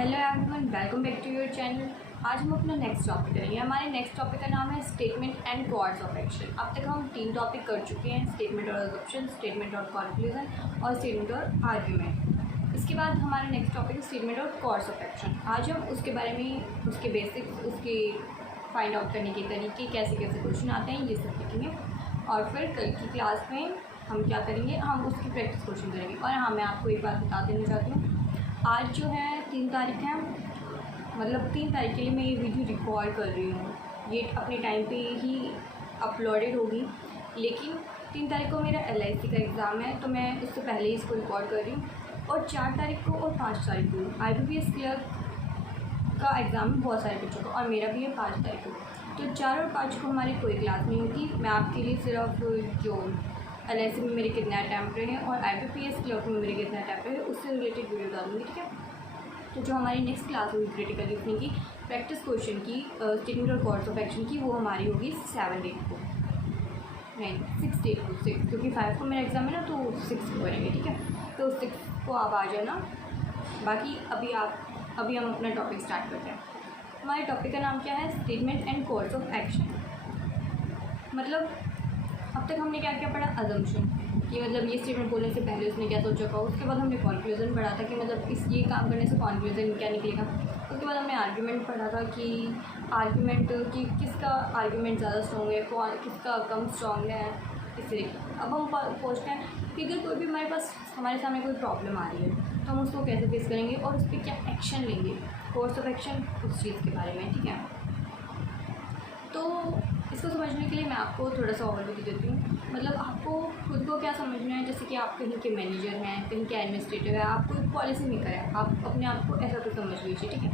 Hello everyone, welcome back to your channel. आज हम अपना नेक्स्ट टॉपिक करेंगे। हमारे नेक्स्ट टॉपिक का नाम है statement and course of action. अब तक हम 3 टॉपिक कर चुके हैं, स्टेटमेंट और अजम्पशन, स्टेटमेंट और कंक्लूजन और स्टेटमेंट और आर्ग्यूमेंट। इसके बाद हमारा नेक्स्ट टॉपिक है स्टेटमेंट और कोर्स ऑफ एक्शन। आज हम उसके बारे में, उसके बेसिक्स, उसके फाइंड आउट करने के तरीके, कैसे कैसे क्वेश्चन आते हैं, ये सब सीखेंगे। और फिर कल की क्लास में हम क्या करेंगे, हम उसकी प्रैक्टिस क्वेश्चन करेंगे। और हाँ, मैं आपको एक बात बता देना चाहती हूँ, आज जो है 3 तारीख है, मतलब 3 तारीख के लिए मैं ये वीडियो रिकॉर्ड कर रही हूँ। ये अपने टाइम पे ही अपलोडेड होगी, लेकिन 3 तारीख को मेरा LIC का एग्ज़ाम है, तो मैं उससे पहले ही इसको रिकॉर्ड कर रही हूँ। और 4 तारीख को और 5 तारीख को IBPS क्लर्क का एग्ज़ाम है बहुत सारे बच्चों का, और मेरा भी है 5 तारीख को। तो 4 और 5 को हमारी कोई क्लास नहीं होगी। मैं आपके लिए सिर्फ जो LIC में मेरे कितने अटैम्प्ट रहे हैं और IBPS क्लर्क में मेरे कितने अटैम्प्ट रहे हैं उससे रिलेटेड वीडियो डालूंगी, ठीक है। तो जो हमारी नेक्स्ट क्लास होगी क्रिटिकल रीजनिंग की प्रैक्टिस क्वेश्चन की, स्टेटमेंट और कोर्स ऑफ एक्शन की, वो हमारी होगी 7 डेट को, नहीं 6 डेट को, 6, क्योंकि 5 को मेरा एग्ज़ाम है ना, तो 6 को करेंगे, ठीक है। तो 6 को आप आ जाना। बाकी अभी हम अपना टॉपिक स्टार्ट करते हैं। हमारे टॉपिक का नाम क्या है, statement and course of action. मतलब अब तक हमने क्या क्या पढ़ा, अजम्पशन, कि मतलब ये स्टेटमेंट बोलने से पहले उसने क्या सोचा होगा। उसके बाद हमने कॉन्क्लूजन पढ़ा था कि मतलब ये काम करने से कॉन्क्लूजन क्या निकलेगा। उसके बाद हमने आर्ग्यूमेंट पढ़ा था कि आर्ग्यूमेंट कि किसका आर्ग्यूमेंट ज़्यादा स्ट्रॉन्ग है, किसका कम स्ट्रॉन्ग है, इस तरीके। अब हम पूछते हैं कि अगर कोई भी हमारे सामने कोई प्रॉब्लम आ रही है तो हम उसको कैसे फेस करेंगे और उस पर क्या एक्शन लेंगे, कोर्स ऑफ एक्शन उस चीज़ के बारे में, ठीक है। तो इसको समझने के लिए मैं आपको थोड़ा सा ओवरव्यू दे देती हूँ। मतलब आपको खुद को क्या समझना है, जैसे कि आप कहीं के मैनेजर हैं, कहीं के एडमिनिस्ट्रेटर है, आप कोई पॉलिसी मेकर है, आप अपने आप को ऐसा तो समझ लीजिए, ठीक है।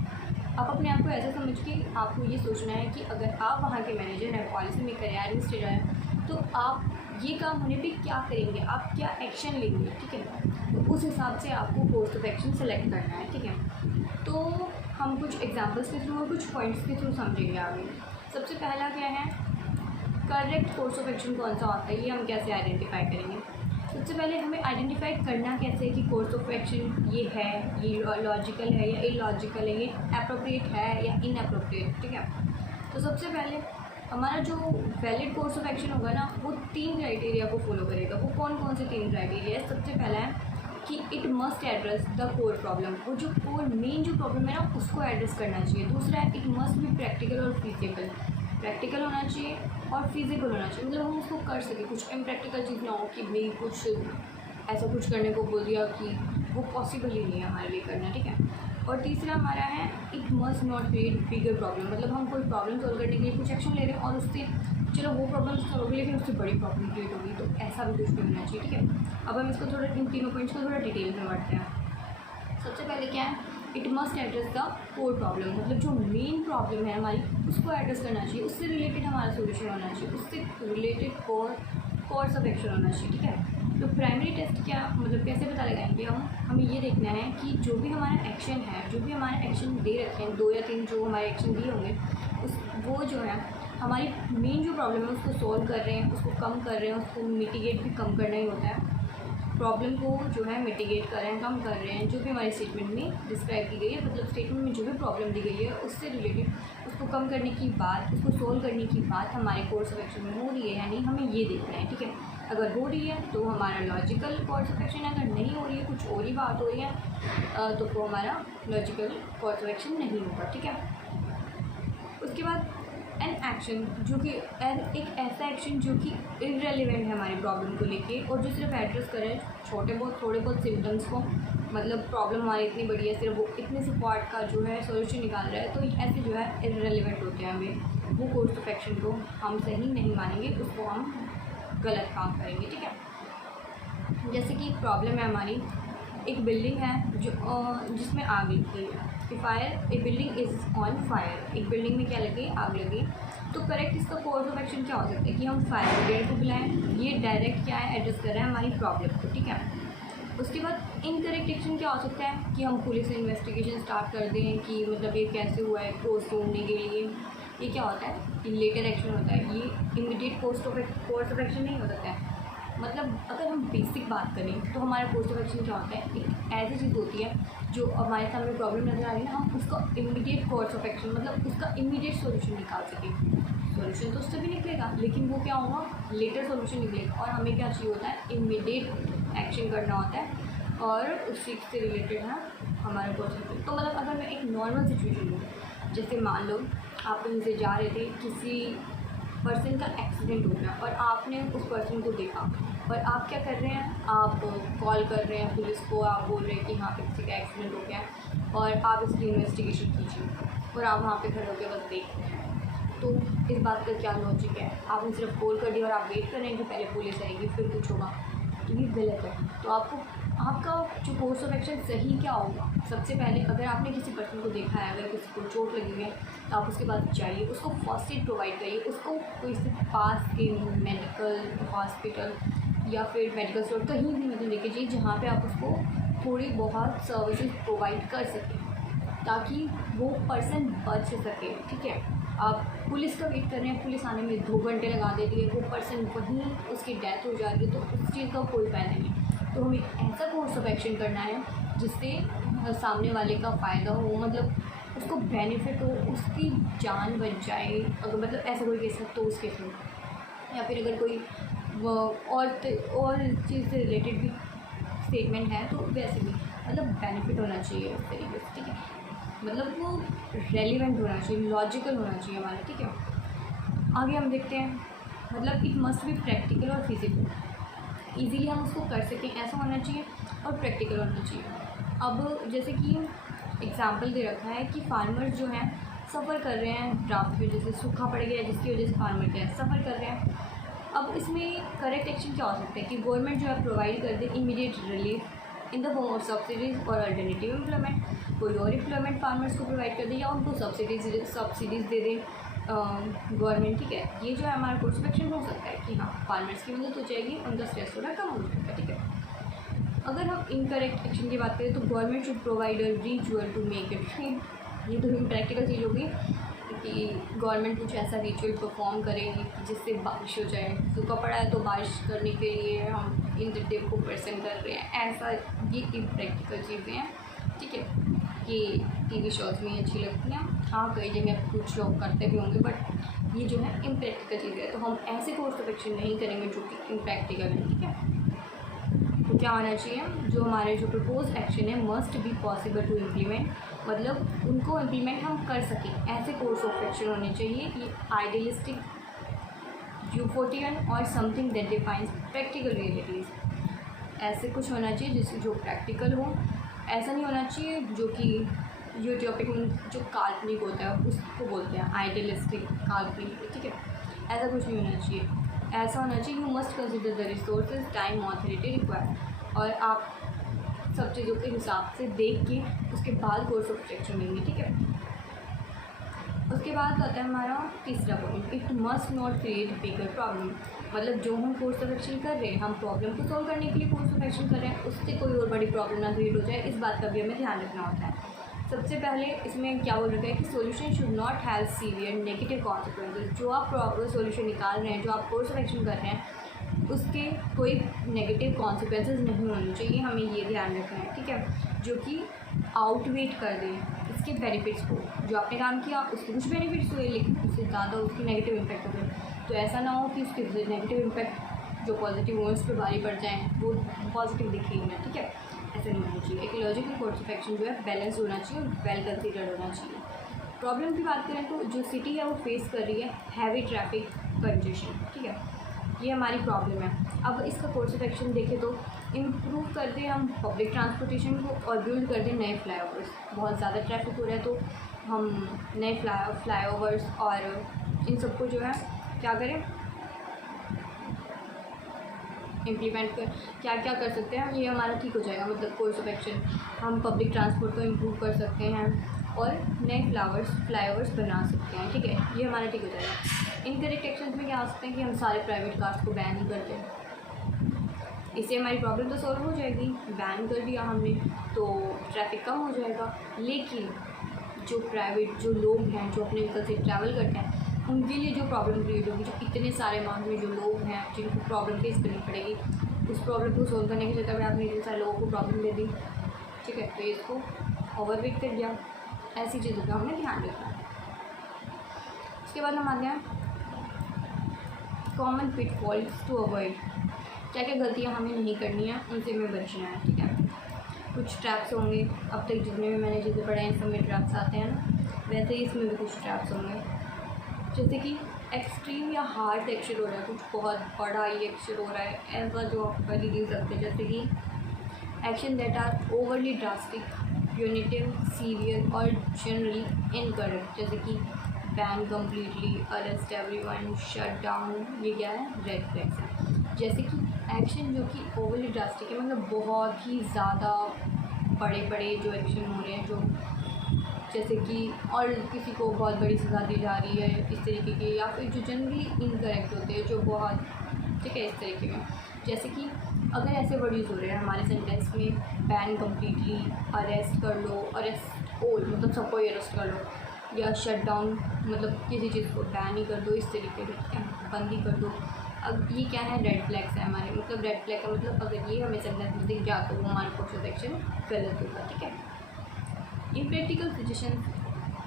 आप अपने आप को ऐसा समझ के आपको ये सोचना है कि अगर आप वहाँ के मैनेजर हैं, पॉलिसी मेकर है, एडमिनिस्ट्रेटर हैं, तो आप ये काम होने पर क्या करेंगे, आप क्या एक्शन लेंगे, ठीक है। तो उस हिसाब से आपको कोर्स ऑफ एक्शन सेलेक्ट करना है, ठीक है। तो हम कुछ एग्जाम्पल्स के थ्रू और कुछ पॉइंट्स के थ्रू समझेंगे आगे। सबसे पहला क्या है, करेक्ट कोर्स ऑफ एक्शन कौन सा होता है, ये हम कैसे आइडेंटिफाई करेंगे। सबसे पहले हमें आइडेंटिफाई करना कैसे है कि कोर्स ऑफ एक्शन ये है, ये लॉजिकल है या इलॉजिकल है, ये अप्रोप्रिएट है या इनअप्रोप्रिएट, ठीक है। तो सबसे पहले हमारा जो वैलिड कोर्स ऑफ एक्शन होगा ना, वो 3 क्राइटेरिया को फॉलो करेगा। वो कौन कौन से 3 क्राइटेरिया है। सबसे पहला है कि it must address the core problem, वो जो कोर मेन जो प्रॉब्लम है ना, उसको एड्रेस करना चाहिए। दूसरा है इट मस्ट बी प्रैक्टिकल और फीजिबल, प्रैक्टिकल होना चाहिए और फिजिबल होना चाहिए, मतलब हम उसको कर सकें। कुछ इम्प्रैक्टिकल चीज़ ना हो कि भाई कुछ ऐसा कुछ करने को बोल दिया कि वो पॉसिबल ही नहीं है हमारे लिए करना, ठीक है। और तीसरा हमारा है it must not create bigger problem, मतलब हम कोई प्रॉब्लम सॉल्व करने के लिए कुछ एक्शन ले रहे हैं और उससे चलो वो प्रॉब्लम सॉल्व होगी लेकिन उससे बड़ी प्रॉब्लम क्रिएट होगी, तो ऐसा भी कुछ नहीं होना चाहिए, ठीक है। अब हम इसको थोड़ा इन तीनों पॉइंट्स को थोड़ा डिटेल में बढ़ते हैं। सबसे पहले क्या है, it must address the core problem, मतलब जो मेन प्रॉब्लम है हमारी उसको एड्रेस करना चाहिए, उससे रिलेटेड हमारा सोल्यूशन होना चाहिए, उससे रिलेटेड कोर्स ऑफ एक्शन होना चाहिए, ठीक है। तो प्राइमरी टेस्ट क्या, मतलब कैसे पता लगाएंगे हमें ये देखना है कि जो भी हमारा एक्शन है, जो भी हमारे एक्शन दे रखे हैं, 2 या 3 जो हमारे एक्शन दिए होंगे, वो जो है हमारी मेन जो प्रॉब्लम है उसको सॉल्व कर रहे हैं, उसको कम कर रहे हैं, उसको मिटिगेट भी कम करना ही होता है। प्रॉब्लम को जो है मिटिगेट कर रहे हैं, कम कर रहे हैं, जो भी हमारे स्टेटमेंट में डिस्क्राइब की गई है, मतलब स्टेटमेंट में जो भी प्रॉब्लम दी गई है उससे रिलेटेड उसको कम करने की बात, उसको सोल्व करने की बात हमारे कोर्स ऑफ एक्शन में हो रही है या नहीं, हमें ये देखना है, ठीक है। अगर हो रही है तो हमारा लॉजिकल कोर्स ऑफ एक्शन है, अगर नहीं हो रही है, कुछ और ही बात हो रही है, तो वो हमारा लॉजिकल कोर्स ऑफ एक्शन नहीं होगा, ठीक है। उसके बाद एन एक्शन, जो कि एक ऐसा एक्शन जो कि इररेलेवेंट है हमारी प्रॉब्लम को लेके और जो सिर्फ एड्रेस करे थोड़े बहुत सिम्टम्स को, मतलब प्रॉब्लम हमारी इतनी बड़ी है, सिर्फ वो इतने से पार्ट का जो है सॉल्यूशन निकाल रहा है, तो ऐसे जो है इररेलेवेंट होते हैं हमें, वो कोर्स ऑफ एक्शन को हम सही नहीं मानेंगे, उसको हम गलत काम करेंगे, ठीक है। जैसे कि प्रॉब्लम है हमारी, एक बिल्डिंग है जो जिसमें आग लगी है, ए बिल्डिंग इज़ ऑन फायर, एक बिल्डिंग में क्या लगी, आग लगी। तो करेक्ट इसका कोर्स ऑफ एक्शन क्या हो सकता है कि हम फायर ब्रिगेड को बुलाएं, ये डायरेक्ट क्या है, एड्रेस कर रहा है हमारी प्रॉब्लम को, ठीक है। उसके बाद इनकरेक्ट एक्शन क्या हो सकता है कि हम पुलिस इन्वेस्टिगेशन स्टार्ट कर दें कि मतलब ये कैसे हुआ है, कोर्स ढूंढने के लिए। ये क्या होता है, लेटर एक्शन होता है, ये इमीडिएट कोर्स ऑफ एक्शन नहीं हो सकता है। मतलब अगर हम बेसिक बात करें तो हमारा कोर्स ऑफ एक्शन क्या होता है, एक ऐसी चीज़ होती है जो हमारे सामने प्रॉब्लम नज़र आ रही है ना, हम उसका इमीडिएट कोर्स ऑफ एक्शन मतलब उसका इमीडिएट सॉल्यूशन निकाल सकें। सॉल्यूशन तो उससे भी निकलेगा लेकिन वो क्या होगा, लेटर सॉल्यूशन निकलेगा। और हमें क्या चाहिए होता है, इमीडिएट एक्शन करना होता है और उस चीज़ से रिलेटेड है हमारे कोर्स ऑफ एक्शन। तो मतलब अगर मैं एक नॉर्मल सिचुएशन लूँ, जैसे मान लो आप कहीं से जा रहे थे, किसी पर्सन का एक्सीडेंट हो गया और आपने उस पर्सन को देखा और आप क्या कर रहे हैं, आप कॉल कर रहे हैं पुलिस को, आप बोल रहे हैं कि हाँ पे किसी का एक्सीडेंट हो गया है और आप इसकी इन्वेस्टिगेशन कीजिए और आप वहाँ पे खड़े होकर बस देख रहे हैं। तो इस बात का क्या लॉजिक है, आपने सिर्फ कॉल कर दिया और आप वेट कर रहे हैं कि पहले पुलिस आएगी फिर कुछ होगा, तो ये गलत है। तो आपका जो कोर्स ऑफ एक्शन सही क्या होगा, सबसे पहले अगर आपने किसी पर्सन को देखा है, अगर किसी को चोट लगी हुई है तो आप उसके पास जाइए, उसको फर्स्ट एड प्रोवाइड करिए, उसको कोई से पास के मेडिकल हॉस्पिटल या फिर मेडिकल स्टोर कहीं भी मतलब लेके जाइए जहाँ पे आप उसको थोड़ी बहुत सर्विसेज प्रोवाइड कर सकें ताकि वो पर्सन बच सके। ठीक है, आप पुलिस का वेट कर रहे हैं, पुलिस आने में 2 घंटे लगा देती है, वो पर्सन वहीं उसकी डेथ हो जाती है, तो उस चीज़ का कोई फ़ायदा नहीं। तो हमें ऐसा कोर्स ऑफ एक्शन करना है जिससे सामने वाले का फ़ायदा हो, मतलब उसको बेनिफिट हो, उसकी जान बच जाए। अगर मतलब ऐसा कोई केस है तो उस केस में, या फिर अगर कोई और चीज़ से रिलेटेड भी स्टेटमेंट है तो वैसे भी मतलब बेनिफिट होना चाहिए उस तरीके से। ठीक है, मतलब वो रेलिवेंट होना चाहिए, लॉजिकल होना चाहिए हमारा। ठीक है, आगे हम देखते हैं, मतलब इट मस्ट बी प्रैक्टिकल और फिजिबल, इजीली हम उसको कर सकें ऐसा होना चाहिए और प्रैक्टिकल होना चाहिए। अब जैसे कि एग्जांपल दे रखा है कि फार्मर्स जो हैं सफ़र कर रहे हैं ड्राफ्ट की वजह से, सूखा पड़ गया है जिसकी वजह से फार्मर क्या है सफ़र कर रहे हैं। अब इसमें करेक्ट एक्शन क्या हो सकता है कि गवर्नमेंट जो है प्रोवाइड कर दे immediate relief in the form of subsidies और अल्टरनेटिव एम्प्लॉयमेंट, कोई और एम्प्लॉयमेंट फार्मर्स को प्रोवाइड कर दे या उनको सब्सिडीज़ दे दे गवर्नमेंट। ठीक है, ये जो है हमारा कोर्स ऑफ एक्शन हो सकता है कि हाँ फार्मर्स की मदद हो जाएगी, उनका स्ट्रेस थोड़ा कम हो जाएगा। ठीक है, अगर हम इनकरेक्ट एक्शन की बात करें तो government should provide a ritual to make it fame. ये तो इम्प्रैक्टिकल चीज़ होगी कि गवर्नमेंट कुछ ऐसा रिचुअल परफॉर्म करेगी जिससे बारिश हो जाए, सूखा पड़ा है तो बारिश करने के लिए हम इंद्रदेव को प्रसन्न कर रहे हैं, ऐसा ये इम्प्रैक्टिकल चीज़ें हैं। ठीक है, ये टीवी शोज़ में अच्छी लगती हैं, हाँ कई जगह कुछ लोग करते भी होंगे, बट ये जो है इम्प्रैक्टिकल चीज़ें है, तो हम ऐसे कोर्स ऑफ एक्शन नहीं करेंगे जो कि इम्प्रैक्टिकल है। ठीक है, तो क्या होना चाहिए, जो हमारे जो प्रपोज एक्शन है must be possible to implement, मतलब उनको इम्प्लीमेंट हम कर सकें, ऐसे कोर्स ऑफ एक्शन होने चाहिए। ये आइडियलिस्टिक, यूटोपियन और something that defines practical realities, ऐसे कुछ होना चाहिए जिससे जो प्रैक्टिकल हो। ऐसा नहीं होना चाहिए जो कि यूटोपिक जो काल्पनिक होता है उसको बोलते हैं आइडियलिस्टिक, काल्पनिक। ठीक है, ऐसा कुछ नहीं होना चाहिए, ऐसा होना चाहिए you must consider the resources time authority required, और आप सब चीज़ों के हिसाब से देख के उसके बाद कोर्स ऑफ एक्शन लेंगे। ठीक है, उसके बाद आता है हमारा तीसरा point, it must not create bigger problem, मतलब जो हम कोर्स ऑफ एक्शन कर रहे हैं, हम प्रॉब्लम को सॉल्व करने के लिए कोर्स ऑफ एक्शन कर रहे हैं, उससे कोई और बड़ी प्रॉब्लम ना क्रिएट हो जाए, इस बात का भी हमें ध्यान रखना होता है। सबसे पहले इसमें क्या बोल रखा है कि solution should not have severe negative consequences, जो आप सोल्यूशन निकाल रहे हैं, जो आप कोर्स ऑफ एक्शन कर रहे हैं, उसके कोई नेगेटिव कॉन्सिक्वेंसेज नहीं होने चाहिए, हमें ये ध्यान रखना है। ठीक है, जो कि आउटवेट कर दें इसके बेनिफिट्स को, जो आपने काम किया उसके कुछ बेनिफिट्स हुए लेकिन उससे ज़्यादा उसकी नेगेटिव इम्पैक्ट हो गए, तो ऐसा ना हो कि उसके नेगेटिव इम्पैक्ट जो पॉजिटिव हो उस पर भारी पड़ जाएँ, वो पॉजिटिव दिखेगी ना। ठीक है, ऐसे नहीं होना चाहिए। एक लॉजिकल कोर्स ऑफ एक्शन जो है बैलेंस होना चाहिए और वेल कंसीडर्ड होना चाहिए। प्रॉब्लम की बात करें तो जो सिटी है वो फेस कर रही है हैवी ट्रैफिक कंजेशन। ठीक है, ये हमारी प्रॉब्लम है। अब इसका कोर्स ऑफ एक्शन देखें तो इम्प्रूव कर दें हम पब्लिक ट्रांसपोर्टेशन को और बिल्ड कर दें नए फ्लाईओवर्स। बहुत ज़्यादा ट्रैफिक हो रहा है तो हम नए फ्लाईओवर्स और इन सबको जो है क्या करें, इम्प्लीमेंट कर क्या क्या कर सकते हैं, ये हमारा ठीक हो जाएगा। मतलब कोर्स ऑफ एक्शन हम पब्लिक ट्रांसपोर्ट को इम्प्रूव कर सकते हैं और नए फ्लाईओवर्स बना सकते हैं। ठीक है, ये हमारा ठीक हो जाएगा। इनकरेक्ट एक्शंस में क्या हो सकते हैं कि हम सारे प्राइवेट कार्स को बैन ही कर दें, इससे हमारी प्रॉब्लम तो सॉल्व हो जाएगी। बैन कर दिया हमने तो ट्रैफिक कम हो जाएगा, लेकिन जो प्राइवेट जो लोग हैं जो अपने व्हीकल से ट्रैवल करते हैं उनके लिए जो प्रॉब्लम क्रिएट होगी, जो इतने सारे अमाउंट में जो लोग हैं जिनको प्रॉब्लम फेस करनी पड़ेगी, उस प्रॉब्लम को सोल्व करने के चक्कर में आपने इतने सारे लोगों को प्रॉब्लम दे दी, ठीक है, तो इसको ओवरवेट कर दिया। ऐसी चीज़ों का हमें ध्यान रखना है। उसके बाद हम आते हैं कॉमन पिटफॉल्स टू अवॉइड, क्या क्या गलतियाँ हमें नहीं करनी है, उनसे हमें बचना है, ठीक है। कुछ ट्रैप्स होंगे, अब तक जितने भी मैंने चीज़ें पढ़ाई इन सब में ट्रैप्स आते हैं ना, वैसे ही इसमें भी कुछ ट्रैप्स होंगे, जैसे कि एक्सट्रीम या हार्ड एक्शन हो रहा है, कुछ बहुत बड़ा ही एक्शन हो रहा है, ऐसा जो आप पहले देख सकते हैं, जैसे कि action that are overly drastic, punitive, severe और जनरली इनकरेक्ट, जैसे कि ban completely, arrest everyone, shut down, ये क्या है, रेड फ्लैग्स है। जैसे कि एक्शन जो कि ओवरली ड्रास्टिक है, मतलब बहुत ही ज़्यादा बड़े बड़े जो एक्शन हो रहे हैं, जो जैसे कि और किसी को बहुत बड़ी सज़ा दी जा रही है इस तरीके के, या फिर जो जनरली इनकरेक्ट होते हैं, जो बहुत, ठीक है, इस तरीके में। जैसे कि अगर ऐसे वर्ड यूज़ हो रहे हैं हमारे सेंटेंस में, बैन कम्प्लीटली, अरेस्ट कर लो, अरेस्ट ऑल मतलब सबको ही अरेस्ट कर लो, या शट डाउन मतलब किसी चीज़ को बैन ही कर दो, इस तरीके से बंद ही कर दो। अब ये क्या है, रेड फ्लैग्स है हमारे, मतलब रेड फ्लैग का मतलब अगर ये हमें सेंटेंस में दिख जाए तो वो हमारे कोर्स ऑफ एक्शन गलत होगा, ठीक है। इम्प्रैक्टिकल सजेशन,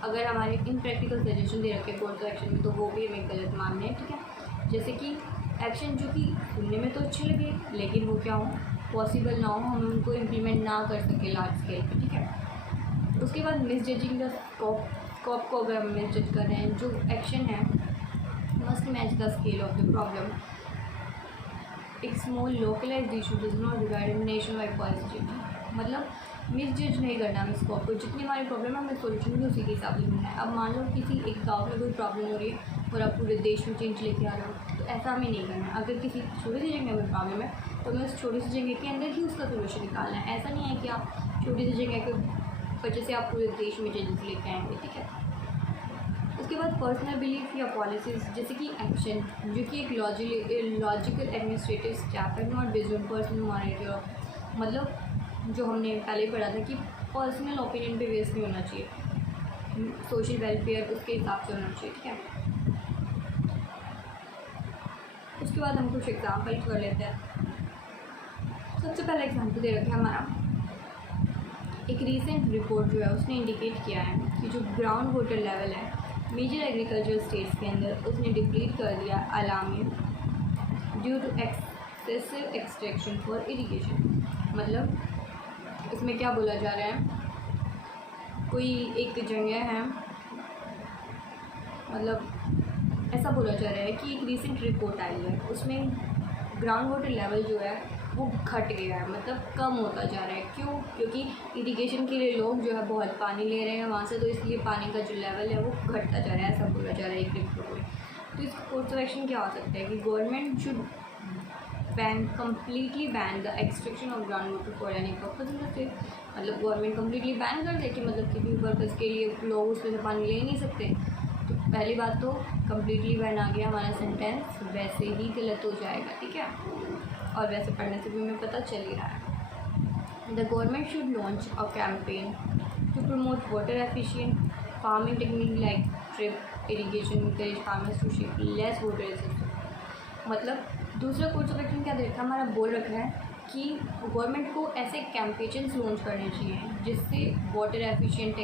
अगर हमारे इम्प्रैक्टिकल सजेशन दे रखे कोर्स ऑफ एक्शन में, तो वो भी हमें गलत मानने हैं, ठीक है। जैसे कि एक्शन जो कि सुनने में तो अच्छे लगे लेकिन वो क्या हो, पॉसिबल ना हो, हम उनको इम्प्लीमेंट ना कर सके लार्ज स्केल पर, ठीक है। उसके बाद मिस जजिंग द स्कोप को अगर हम मिस जज कर रहे हैं, जो एक्शन है must match the scale of the problem, एक small localized issue does not regard nationwide policy, मतलब मिस जज नहीं करना हमें स्कोप को, जितनी हमारी प्रॉब्लम है हमें सोल्यूशन भी उसी के हिसाब से ढूंढना है। अब मान लो किसी एक गाँव में कोई प्रॉब्लम हो रही है और आप पूरे देश में चेंज लेके आ रहे हो, तो ऐसा हमें नहीं करना है। अगर किसी छोटी सी जगह में प्रॉब्लम है तो हमें उस छोटी सी जगह के अंदर ही उसका सोल्यूशन निकालना है। ऐसा नहीं है कि आप छोटी सी जगह के वजह से आप पूरे देश में चेंजेस लेके आएंगे, ठीक है। उसके बाद पर्सनल बिलीफ या पॉलिसीज़, जैसे कि एक्शन जो कि एक लॉजिकल एडमिनिस्ट्रेटिव स्टेप है, not based on personal moral, मतलब जो हमने पहले पढ़ा था कि पर्सनल ओपिनियन पे बेस नहीं होना चाहिए, सोशल वेलफेयर उसके हिसाब से होना चाहिए, ठीक है। उसके बाद हम कुछ एग्जाम्पल कर लेते हैं। सबसे पहला एग्जाम्पल दे रखा है हमारा, एक रीसेंट रिपोर्ट जो है उसने इंडिकेट किया है कि जो ग्राउंड वाटर लेवल है मेजर एग्रीकल्चर स्टेट्स के अंदर, उसने डिप्लीट कर दिया alarming due to excessive extraction for irrigation. मतलब इसमें क्या बोला जा रहा है, कोई एक जगह है, मतलब ऐसा बोला जा रहा है कि एक रीसेंट रिपोर्ट आई है, उसमें ग्राउंड वाटर लेवल जो है वो घट गया है, मतलब कम होता जा रहा है। क्यों? क्योंकि इरिगेशन के लिए लोग जो है बहुत पानी ले रहे हैं वहाँ से, तो इसलिए पानी का जो लेवल है वो घटता जा रहा है, ऐसा बोला जा रहा है एक रिपोर्ट में। तो इसका कोर्स ऑफ एक्शन क्या हो सकता है कि government should completely ban the extraction of groundwater for any purpose in the state, मतलब गवर्नमेंट कम्प्लीटली बैन कर दे कि मतलब किसी पर्पज़ के लिए लोग उसमें से पानी ले ही नहीं सकते। तो पहली बात तो कम्प्लीटली बैन आ गया, हमारा सेंटेंस वैसे ही गलत हो जाएगा, ठीक है, और वैसे पढ़ने से भी हमें पता चल ही रहा है। The government should launch a campaign to promote water efficient farming technique like drip irrigation, encourage farmers to shift less water resources। मतलब दूसरा कोर्स ऑफ एक्शन क्या दे रखा है हमारा, बोल रखा है कि गवर्नमेंट को ऐसे कैंपेन्स लॉन्च करने चाहिए जिससे वाटर एफिशिएंट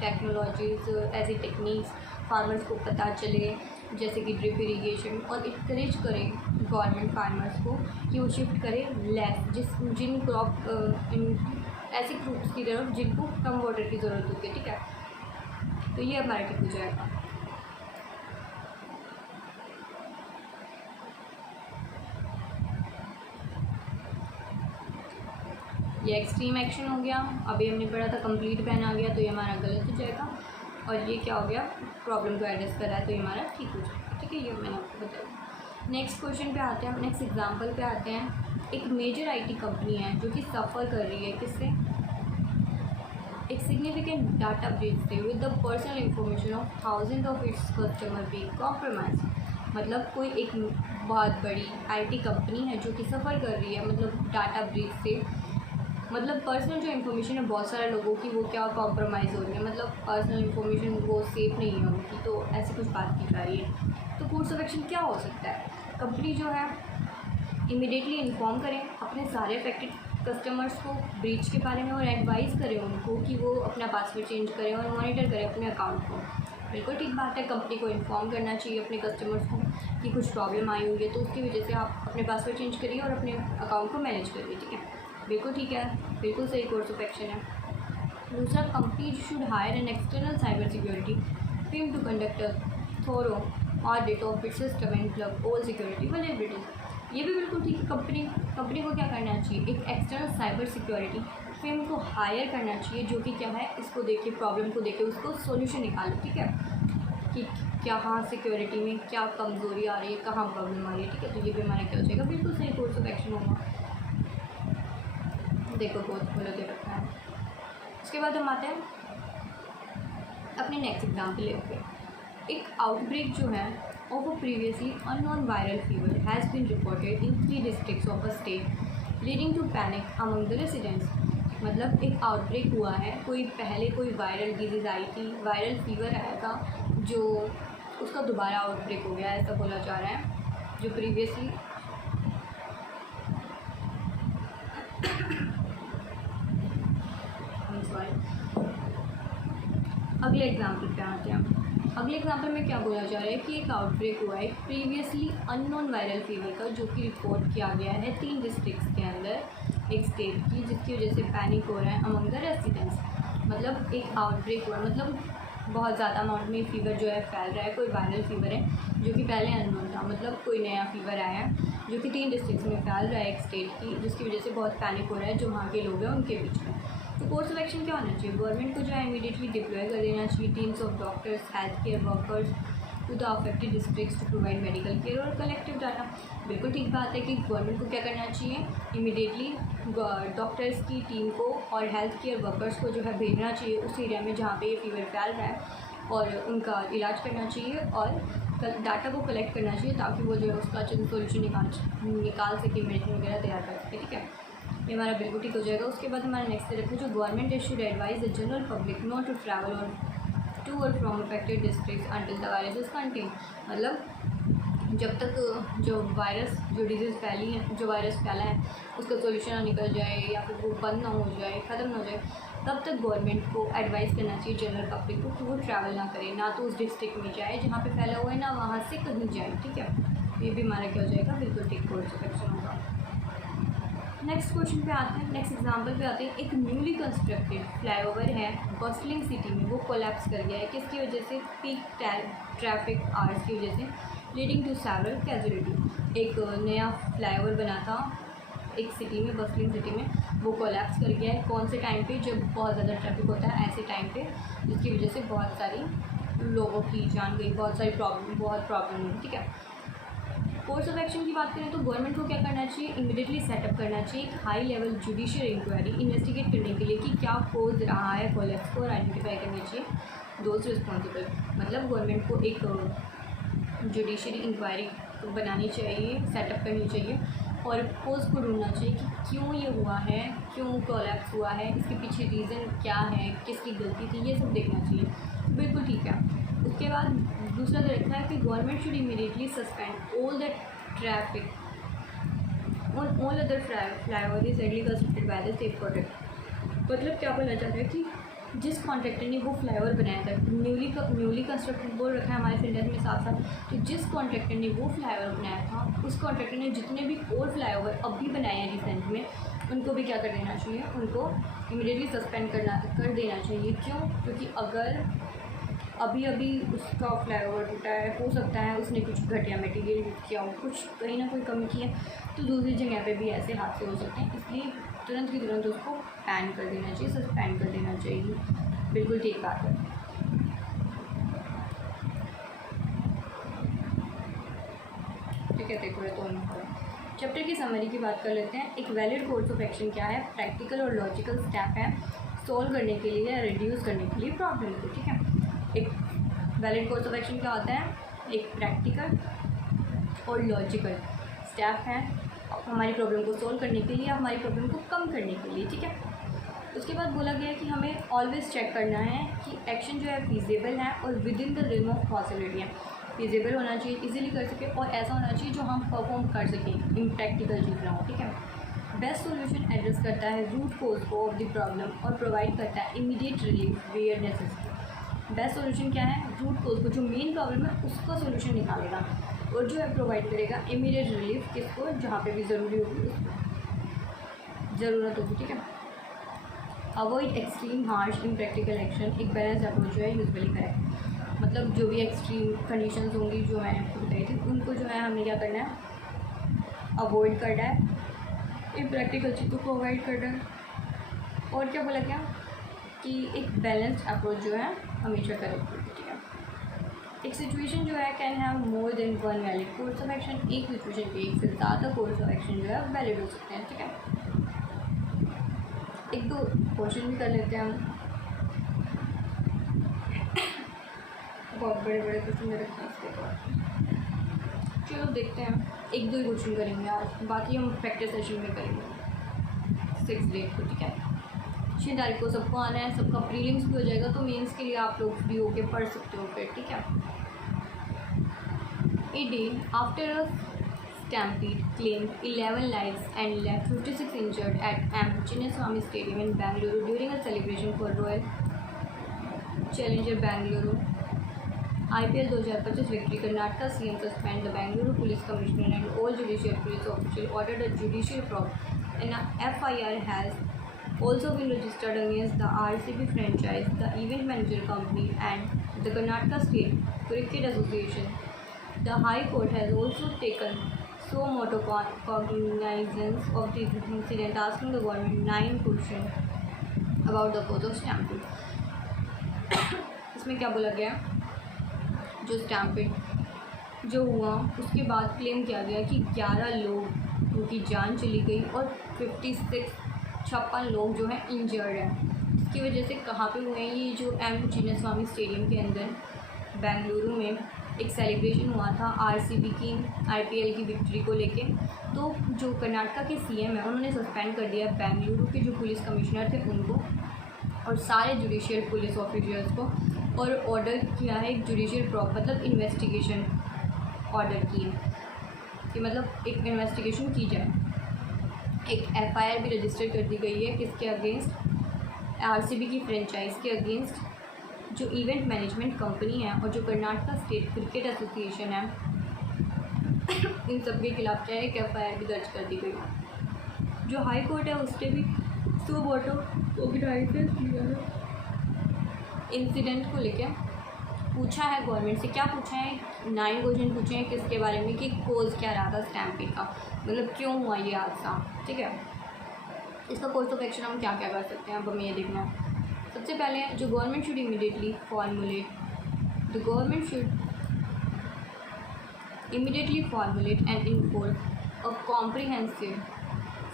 टेक्नोलॉजीज़, ऐसी टेक्निक्स फार्मर्स को पता चले, जैसे कि ड्रिप इरीगेशन, और इनकरेज करें गवर्नमेंट फार्मर्स को कि वो शिफ्ट करें जिन क्रॉप ऐसे फ्रूट्स की तरफ जिनको कम वाटर की ज़रूरत होती है, ठीक है। तो ये हमारा ठीक हो जाएगा। ये एक्सट्रीम एक्शन हो गया, अभी हमने पढ़ा था कंप्लीट बैन आ गया, तो ये हमारा गलत हो जाएगा, और ये क्या हो गया, प्रॉब्लम को एड्रेस कर रहा है, तो ये हमारा ठीक हो जाएगा, ठीक है। ये मैंने आपको बताया। नेक्स्ट क्वेश्चन पे आते हैं, नेक्स्ट एग्जांपल पे आते हैं। एक मेजर आईटी कंपनी है जो कि सफ़र कर रही है किससे, एक सिग्निफिकेंट डाटा ब्रीच से, with the personal information of thousand of its customer being compromise. मतलब कोई एक बहुत बड़ी आईटी कंपनी है जो कि सफ़र कर रही है, मतलब डाटा ब्रीच से मतलब पर्सनल जो इन्फॉर्मेशन है बहुत सारे लोगों की वो क्या कॉम्प्रोमाइज़ हो रही है, मतलब पर्सनल इन्फॉर्मेशन वो सेफ नहीं है उनकी, तो ऐसी कुछ बात की जा रही है। तो कोर्स ऑफ एक्शन क्या हो सकता है? कंपनी जो है इमीडिएटली इन्फॉर्म करें अपने सारे अफेक्टेड कस्टमर्स को ब्रीच के बारे में और एडवाइस करें उनको कि वो अपना पासवर्ड चेंज करें और मॉनिटर करें अपने अकाउंट को। बिल्कुल ठीक बात है, कंपनी को इन्फॉर्म करना चाहिए अपने कस्टमर्स को कि कुछ प्रॉब्लम आई हुई है, तो उसकी वजह से आप अपने पासवर्ड चेंज करिए और अपने अकाउंट को मैनेज करिए। ठीक है, बिल्कुल ठीक है, बिल्कुल सही कोर्स ऑफ एक्शन है। दूसरा, company should hire an external cyber security team to conduct a thorough audit of its system and plug all security vulnerabilities. ये भी बिल्कुल ठीक है, कंपनी को क्या करना चाहिए, एक एक्सटर्नल साइबर सिक्योरिटी टीम को हायर करना चाहिए जो कि क्या है, इसको देखे, प्रॉब्लम को देखे, उसको सोल्यूशन निकालो। ठीक है, कि क्या हाँ सिक्योरिटी में क्या कमज़ोरी आ रही है, कहाँ प्रॉब्लम आ रही है। ठीक है, तो ये भी हमारा क्या हो जाएगा, बिल्कुल सही कोर्स ऑफ एक्शन होगा। देखो बहुत खोलो दे रखा है। उसके बाद हम आते हैं अपने नेक्स्ट एग्जाम्पल लेके। एक आउटब्रेक जो है of a previously unknown viral fever has been reported in 3 districts of a state leading to panic among the residents. मतलब एक आउटब्रेक हुआ है, पहले कोई वायरल डिजीज़ आई थी, वायरल फीवर आया था, जो उसका दोबारा आउटब्रेक हो गया, ऐसा बोला जा रहा है। जो प्रीवियसली अगले एग्जाम्पल पे आते हैं। अगले एग्जाम्पल में क्या बोला जा रहा है कि एक आउटब्रेक हुआ है प्रीवियसली अननोन वायरल फीवर का, जो कि रिपोर्ट किया गया है 3 डिस्ट्रिक्ट्स के अंदर एक स्टेट की, जिसकी वजह से पैनिक हो रहा है अमंग द रेसिडेंट्स। मतलब एक आउटब्रेक हुआ, मतलब बहुत ज़्यादा अमाउंट में फीवर जो है फैल रहा है, कोई वायरल फीवर है जो कि पहले अननोन था, मतलब कोई नया फीवर आया है जो कि 3 डिस्ट्रिक्ट्स में फैल रहा है एक स्टेट की, जिसकी वजह से बहुत पैनिक हो रहा है जो वहाँ के लोग हैं उनके बीच में। तो कोर्स ऑफ एक्शन क्या होना चाहिए, गवर्नमेंट को जो है इमीडिएटली डिप्लॉय कर देना चाहिए teams of doctors, health care workers to the affected districts to provide medical care और कलेक्टिव डाटा। बिल्कुल ठीक बात है कि गवर्नमेंट को क्या करना चाहिए, इमीडिएटली डॉक्टर्स की टीम को और हेल्थ केयर वर्कर्स को जो है भेजना चाहिए उस एरिया में जहाँ पे ये फीवर फैल रहा है और उनका इलाज करना चाहिए और डाटा को कलेक्ट करना चाहिए ताकि वो जो है उसका सोल्यूशन निकाल सके, मेडिसिन वगैरह तैयार कर सके। ठीक है, ये हमारा बिल्कुल ठीक हो जाएगा। उसके बाद हमारा नेक्स्ट स्टेप है जो government should advise the general public not to travel और टू और from affected district until the virus is contain. मतलब जब तक जो डिजीज़ फैली है, जो वायरस फैला है उसका सोल्यूशन ना निकल जाए या फिर वो बंद ना हो जाए, ख़त्म ना हो जाए, तब तक गवर्नमेंट को एडवाइस करना चाहिए जनरल पब्लिक को कि वो ट्रैवल ना करे, ना तो उस डिस्ट्रिक्ट में जाए जहाँ पे फैला हुआ है, ना वहाँ से कहीं जाए। ठीक है, ये भी हमारा क्या हो जाएगा, बिल्कुल ठीक कोर्स ऑफ एक्शन होगा। नेक्स्ट क्वेश्चन पे आते हैं, नेक्स्ट एग्जांपल पे आते हैं। एक न्यूली कंस्ट्रक्टेड फ्लाईओवर है बस्लिंग सिटी में, वो कोलैप्स कर गया है, किसकी वजह से, पीक ट्रैफिक आवर्स की वजह से, लीडिंग टू सेवरल कैजुअलिटी। एक नया फ्लाईओवर बना था एक सिटी में, बस्लिंग सिटी में, वो कोलैप्स कर गया है। कौन से टाइम पे, जब बहुत ज़्यादा ट्रैफिक होता है ऐसे टाइम पे, जिसकी वजह से बहुत सारी लोगों की जान गई, बहुत प्रॉब्लम हुई। ठीक है, कोर्स ऑफ एक्शन की बात करें तो गवर्नमेंट को क्या करना चाहिए, इमीडिएटली सेटअप करना चाहिए एक high level judicial inquiry investigate करने के लिए कि क्या कोज रहा है कोलैप्स को, और आइडेंटिफाई करनी चाहिए दोज रिस्पॉन्सिबल। मतलब गवर्नमेंट को एक जुडिशियल इंक्वायरी बनानी चाहिए, सेटअप करनी चाहिए और कोज को ढूंढना चाहिए कि क्यों ये हुआ है, क्यों कोलैप्स हुआ है, इसके पीछे रीज़न क्या है, किसकी गलती थी, ये सब देखना चाहिए। बिल्कुल ठीक है। उसके बाद दूसरा जो रखा है कि government should immediately suspend all the traffic on all other flyover is readily constructed by the state project. मतलब क्या बोलना चाहता है कि जिस कॉन्ट्रैक्टर ने वो फ्लाईओवर बनाया था, न्यूली कंस्ट्रक्टेड बोल रखा है हमारे सेंटेंस में साथ साथ, तो जिस कॉन्ट्रैक्टर ने वो फ्लाईओवर बनाया था उस कॉन्ट्रैक्टर ने जितने भी और फ्लाईओवर अब भी बनाए हैं रिसेंट में, उनको भी क्या कर देना चाहिए, उनको इमीडिएटली सस्पेंड कर देना चाहिए। क्यों? क्योंकि अगर अभी उसका फ्लाईओवर टूटा है, हो सकता है उसने कुछ घटिया मटेरियल यूज़ किया हो, कुछ कहीं ना कोई कमी की है, तो दूसरी जगह पे भी ऐसे हादसे हो सकते हैं, इसलिए तुरंत की तुरंत उसको बैन कर देना चाहिए, सस्पेंड कर देना चाहिए। बिल्कुल ठीक बात है। ठीक है, देखो तो चैप्टर की समरी की बात कर लेते हैं। एक वैलिड कोर्स ऑफ एक्शन क्या है, प्रैक्टिकल और लॉजिकल स्टेप है सॉल्व करने के लिए या रिड्यूस करने के लिए प्रॉब्लम को। ठीक है, एक वैलिड कोर्स ऑफ एक्शन क्या होता है, एक प्रैक्टिकल और लॉजिकल स्टेप है हमारी प्रॉब्लम को सॉल्व करने के लिए, हमारी प्रॉब्लम को कम करने के लिए, ठीक है। उसके बाद बोला गया है कि हमें ऑलवेज चेक करना है कि एक्शन जो है फीजेबल है और within the realm of possibility है। फीजेबल होना चाहिए, इजीली कर सके, और ऐसा होना चाहिए जो हम परफॉर्म कर सकें, इम्प्रैक्टिकल चीज़ ना हो, ठीक है। बेस्ट सॉल्यूशन एड्रेस करता है रूट कोज को ऑफ द प्रॉब्लम और प्रोवाइड करता है immediate relief where necessary. Best solution क्या है? रूट कोज को, जो मेन प्रॉब्लम है उसका सॉल्यूशन निकालेगा और जो है प्रोवाइड करेगा इमीडिएट रिलीफ किसको, जहाँ पे भी ज़रूरी होगी उसको ज़रूरत होगी, ठीक है। Avoid extreme harsh impractical action, एक बैलेंस अप्रोच जो है यूजुअली करेक्ट। मतलब जो भी एक्सट्रीम कंडीशंस होंगी जो मैंने आपको बताई थी, उनको जो है हमें क्या करना है, अवॉइड करना है, इम्प्रैक्टिकल चीज़ों को अवॉइड करना है। और क्या बोला गया कि एक बैलेंस्ड अप्रोच जो है हमेशा करेक्ट होगी, ठीक है। एक सिचुएशन जो है can have more than one valid course of action, एक सिचुएशन पे एक से ज़्यादा कोर्स ऑफ एक्शन जो है वैलिड हो सकते हैं, ठीक है। एक दो क्वेश्चन भी कर लेते हैं हम, बहुत बड़े बड़े क्वेश्चन मेरे पास के, चलो देखते हैं। एक दो ही क्वेश्चन करेंगे आज, बाकी हम प्रैक्टिस सेशन में करेंगे 6 डेट को, ठीक है। 6 तारीख को सबको आना है, सबका प्रीलिम्स भी हो जाएगा, तो मेंस के लिए आप लोग फ्री होके पढ़ सकते हो फिर, ठीक है। A day after a stampede claimed 11 lives and left 56 injured at M. Chinnaswamy Stadium in Bangalore during a celebration for Royal Challenger Bangalore IPL 2025 victory. Karnataka CM suspend the Bangalore Police Commissioner and all judicial police officials, ordered a judicial probe. An FIR has also been registered against the RCB franchise, the event manager company, and the Karnataka State Cricket Association. The High Court has also taken suo motu cognizance of the incident, asking the government 9 questions about the cause of stampede. इसमें क्या बोला गया, जो stampede जो हुआ उसके बाद claim किया गया कि 11 लोग उनकी जान चली गई और 56 लोग जो हैं इंजर्ड हैं। इसकी वजह से कहाँ पे हुए हैं, ये जो एम चिन्नास्वामी स्टेडियम के अंदर बेंगलुरु में एक सेलिब्रेशन हुआ था आरसीबी की आईपीएल की विक्ट्री को लेके। तो जो कर्नाटका के सीएम हैं उन्होंने सस्पेंड कर दिया बेंगलुरु के जो पुलिस कमिश्नर थे उनको और सारे जुडिशियल पुलिस ऑफिसर्स को, और ऑर्डर किया है एक जुडिशियल प्रॉब मतलब इन्वेस्टिगेशन ऑर्डर की है कि मतलब एक इन्वेस्टिगेशन की जाए। एक एफआईआर भी रजिस्टर कर दी गई है किसके अगेंस्ट, आरसीबी की फ्रेंचाइज के अगेंस्ट, जो इवेंट मैनेजमेंट कंपनी है और जो कर्नाटका स्टेट क्रिकेट एसोसिएशन है, इन सब के खिलाफ चाहे एक एफआईआर भी दर्ज कर दी गई। जो हाई कोर्ट है उसने भी सो मोटो ऑर्गेनाइजर्स किया है इंसिडेंट को लेकर, पूछा है गवर्नमेंट से। क्या पूछा है, 9 क्वेश्चन पूछे हैं किसके बारे में, कि कोज क्या रहा था स्टैम्पेड का, मतलब क्यों हुआ ये हादसा, ठीक है। इसका कोर्स ऑफ एक्शन हम क्या क्या कर सकते हैं, अब हमें ये देखना है। सबसे पहले जो government should immediately formulate and enforce a comprehensive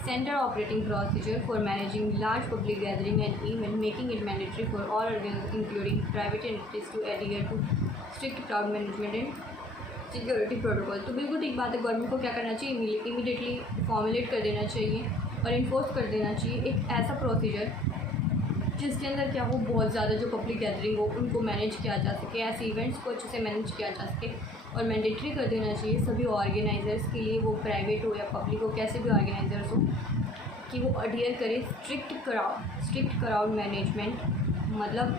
Center operating procedure for managing large public gathering and event, making it mandatory for all organizations including private entities to adhere to strict crowd management and security protocol। तो बिल्कुल ठीक बात है, government को क्या करना चाहिए, immediately formulate कर देना चाहिए और इन्फोर्स कर देना चाहिए एक ऐसा प्रोसीजर जिसके अंदर क्या हो, बहुत ज़्यादा जो पब्लिक गैदरिंग हो उनको मैनेज किया जा सके, ऐसे इवेंट्स को अच्छे से मैनेज किया जा सके, और मैंडेटरी कर देना चाहिए सभी ऑर्गेनाइजर्स के लिए, वो प्राइवेट हो या पब्लिक हो, कैसे भी ऑर्गेनाइजर्स हो, कि वो अडियर करे स्ट्रिक्ट क्राउड मैनेजमेंट, मतलब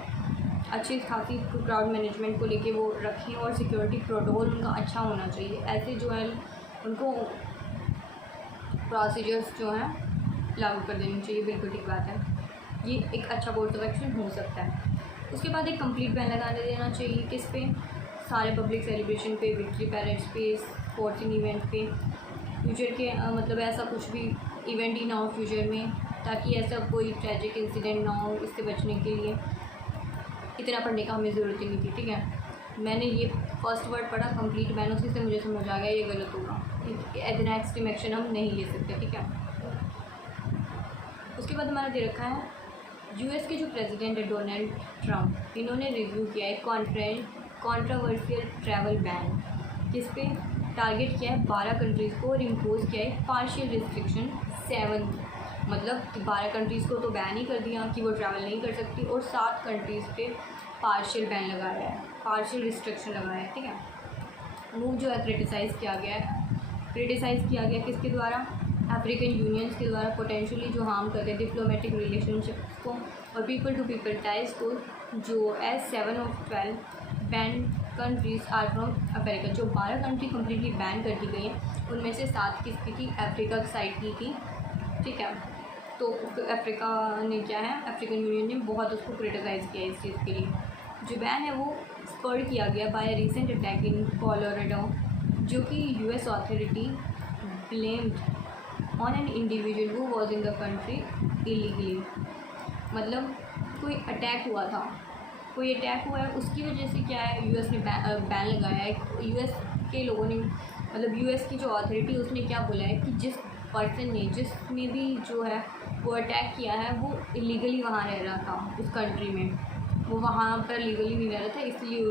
अच्छी खासी क्राउड मैनेजमेंट को लेके वो रखें, और सिक्योरिटी प्रोटोकॉल उनका अच्छा होना चाहिए। ऐसे जो है उनको प्रोसीजर्स जो हैं लागू कर देनी चाहिए, बिल्कुल ठीक बात है। ये एक अच्छा कोर्स ऑफ एक्शन हो सकता है। उसके बाद एक कंप्लीट बैन लगा देना चाहिए किस पे, सारे पब्लिक सेलिब्रेशन पे, विक्ट्री पैरेड्स पे, स्पोर्ट्सिंग इवेंट पे, फ्यूचर के मतलब ऐसा कुछ भी इवेंट ही ना हो फ्यूचर में, ताकि ऐसा कोई ट्रैजिक इंसिडेंट ना हो। इससे बचने के लिए इतना पढ़ने का हमें ज़रूरत ही नहीं थी, ठीक है। मैंने ये फर्स्ट वर्ड पढ़ा कंप्लीट बैन, उसी से मुझे समझ आ गया ये गलत होगा, इतना एक्सट्रीम एक्शन हम नहीं ले सकते, ठीक है। उसके बाद हमारा दे रखा है यूएस के जो प्रेसिडेंट है डोनाल्ड ट्रंप, इन्होंने रिव्यू किया है कॉन्ट्रावर्शियल ट्रैवल बैन, किस पे, टारगेट किया है 12 कंट्रीज़ को और इम्पोज किया है पार्शियल रिस्ट्रिक्शन 7, मतलब 12 कंट्रीज़ को तो बैन ही कर दिया कि वो ट्रैवल नहीं कर सकती, और 7 कंट्रीज़ पे पार्शियल बैन लगाया है, पार्शियल रिस्ट्रिक्शन लगाया है। ठीक है, मूव जो है क्रिटिसाइज़ किया गया किसके द्वारा? अफ्रीकन यूनियंस के द्वारा, पोटेंशियली जो हार्म करते हैं डिप्लोमेटिक रिलेशनशिप्स को और पीपल टू पीपल टाइज को, जो as 7 of 12 ban countries are from Africa. जो 12 कंट्री कम्प्लीटली बैन कर दी गई हैं, उनमें से 7 किसकी थी? अफ्रीका की साइड की थी। ठीक है, तो अफ्रीका ने क्या है, अफ्रीकन यूनियन ने बहुत उसको क्रिटिसाइज़ किया इस चीज़ के लिए। जो बैन है वो स्पर्ड किया गया by recent attack in Colorado, जो कि US authority blamed on an individual who was in the country illegally. मतलब कोई अटैक हुआ है, उसकी वजह से क्या है, यूएस ने बैन लगाया है। यूएस के लोगों ने, मतलब यूएस की जो अथॉरिटी उसने क्या बोला है कि जिस पर्सन ने, जिसने भी जो है वो अटैक किया है, वो इलीगली वहाँ रह रहा था उस कंट्री में, वो वहाँ पर लीगली नहीं रह रहा था, इसलिए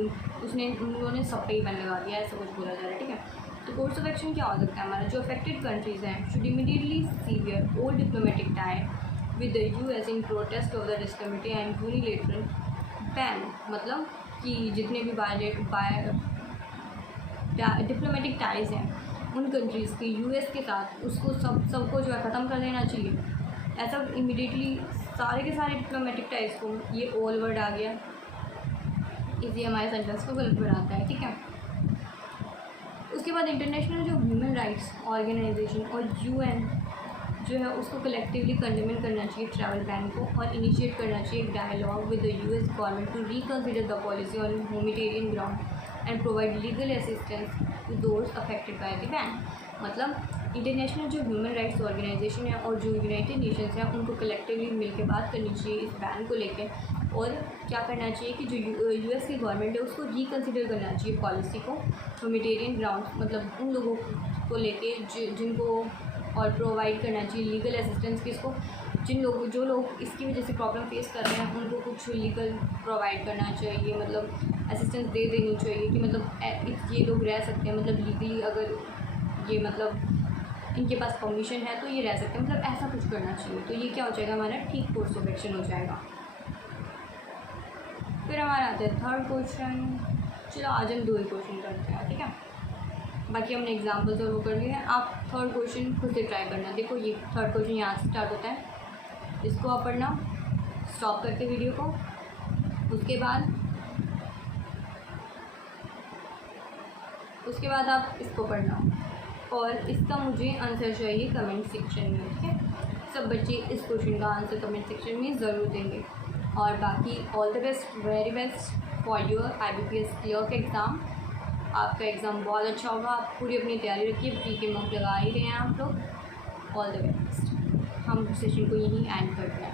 उन्होंने सब पे ही बैन लगा दिया, ऐसा कुछ बोला जा रहा है। ठीक है, तो कोर्स ऑफ एक्शन क्या हो सकता है हमारा? जो अफेक्टेड कंट्रीज़ हैं should immediately sever all diplomatic tie with the US in protest of the डिस्कमिटी एंड यूनिलेटरल बैन। मतलब कि जितने भी डिप्लोमेटिक टाइज़ हैं उन कंट्रीज़ के यूएस के साथ, उसको सबको जो है ख़त्म कर देना चाहिए। ऐसा इमीडिएटली सारे के सारे डिप्लोमेटिक टाइज़ को, ये ऑल वर्ड आ गया, इसी हमारे सेंटेंस को गलत बनाता है। ठीक है, उसके बाद इंटरनेशनल जो ह्यूमन राइट्स ऑर्गेनाइजेशन और यूएन जो है उसको कलेक्टिवली कंडेम करना चाहिए ट्रैवल बैन को, और इनिशिएट करना चाहिए dialogue with the US government to reconsider the policy on humanitarian ground and provide legal assistance to those affected by the ban. मतलब इंटरनेशनल जो ह्यूमन राइट्स ऑर्गेनाइजेशन है और जो यूनाइटेड नेशंस हैं, उनको कलेक्टिवली मिलकर बात करनी चाहिए इस बैन को लेकर, और क्या करना चाहिए कि जो यूएस की गवर्नमेंट है उसको रिकन्सिडर करना चाहिए पॉलिसी को ह्यूमैनिटेरियन ग्राउंड, मतलब उन लोगों को लेके जिनको, और प्रोवाइड करना चाहिए लीगल असिस्टेंस किसको? जो लोग इसकी वजह से प्रॉब्लम फेस कर रहे हैं, उनको कुछ लीगल प्रोवाइड करना चाहिए, मतलब असिस्टेंस दे देनी चाहिए कि मतलब ये लोग रह सकते हैं, मतलब लीगली अगर ये मतलब इनके पास परमिशन है तो ये रह सकते हैं, मतलब ऐसा कुछ करना चाहिए। तो ये क्या हो जाएगा हमारा? ठीक कोर्स ऑफ एक्शन हो जाएगा। फिर हमारा आता है थर्ड क्वेश्चन। चलो आज हम 2 ही क्वेश्चन करते हैं। ठीक है, बाकी हमने एग्जाम्पल तो वो कर लिए हैं। आप थर्ड क्वेश्चन खुद से ट्राई करना। देखो ये थर्ड क्वेश्चन यहाँ से स्टार्ट होता है, इसको आप पढ़ना स्टॉप करके वीडियो को, उसके बाद आप इसको पढ़ना, और इसका मुझे आंसर चाहिए कमेंट सेक्शन में। ठीक है, सब बच्चे इस क्वेश्चन का आंसर कमेंट सेक्शन में ज़रूर देंगे। और बाकी all the best, very best for your IBPS clear exam. आपका एग्ज़ाम बहुत अच्छा होगा, आप पूरी अपनी तैयारी रखिए, प्री के मॉक लगा ही रहे हैं आप लोग। All the best. हम सेशन को यहीं एंड करते हैं।